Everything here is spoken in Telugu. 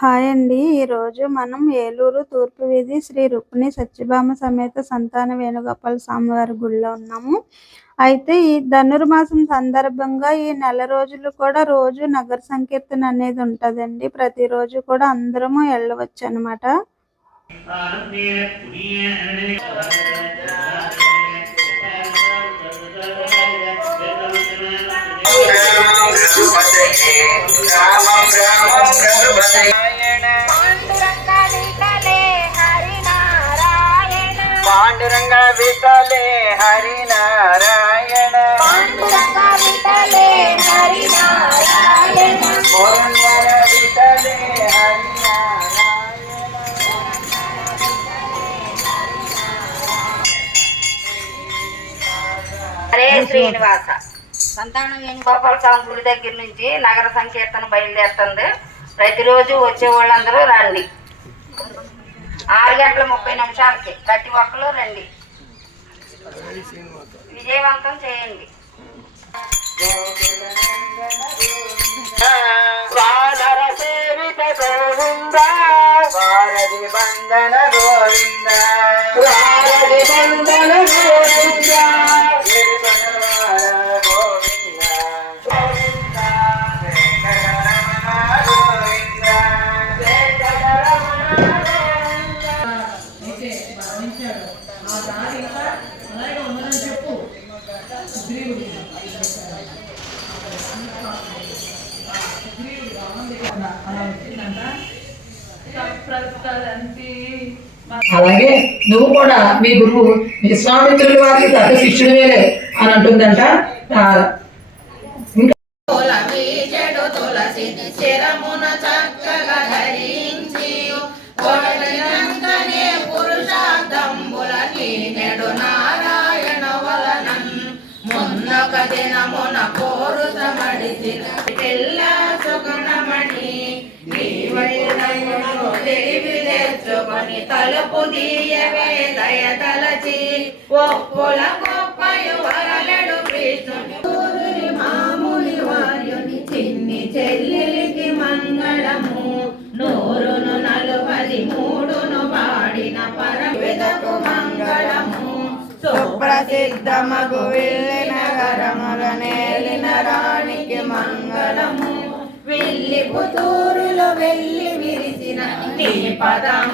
హాయ్ అండి. ఈరోజు మనం ఏలూరు తూర్పు వీధి శ్రీ రుక్మిణి సత్యభామ సమేత సంతాన వేణుగోపాల స్వామివారి గుడిలో ఉన్నాము. అయితే ఈ ధనుర్మాసం సందర్భంగా ఈ నెల రోజులు కూడా రోజు నగర సంకీర్తన అనేది ఉంటుందండి. ప్రతిరోజు కూడా అందరము వెళ్ళవచ్చు అనమాట పాండురంగ విఠలే హరినారాయణ పాండురంగ విఠలే హరినారాయణ హరే శ్రీనివాస సంతానం వేణుగోపాల స్వామి గుడి దగ్గర నుంచి నగర సంకీర్తన బయలుదేరుతుంది. ప్రతిరోజు వచ్చే వాళ్ళందరూ రండి. ఆరు గంటల ముప్పై నిమిషాలకి ప్రతి ఒక్కరు రండి. విజయవంతం చేయండి. వానర సేవిత గోవింద వారధి బంధన గోవింద వారధి బంధన గోవింద గోవింద గోవింద గోవింద గోవింద అలాగే నువ్వు కూడా మీ గురువు విశ్వామిత్రుల వారికి తగ్గ శిష్యుడివేలే అని అంటుందంట. ఇంకా చక్కగా ధరించి మున్నొక దినమున కోరుతమడిసిన పిల్ల సుగుణమణి. నీవైనను తెలివి తెచ్చుకొని తలుపు దీయవే దయ తలచి ఒప్పుల గొప్పయు వరలడు కృష్ణుని. మాముని వార్యుని చిన్ని చెల్లెలికి మంగళము. నూరును నలుపది మూడును వాడిన పరవిదకు మంగళము. సిద్ధమగు వెళ్ళి నగరముల నేలిన రాణికి మంగళము. వెళ్ళి పుతూరులో వెళ్ళి విరిసిన నీ పదం.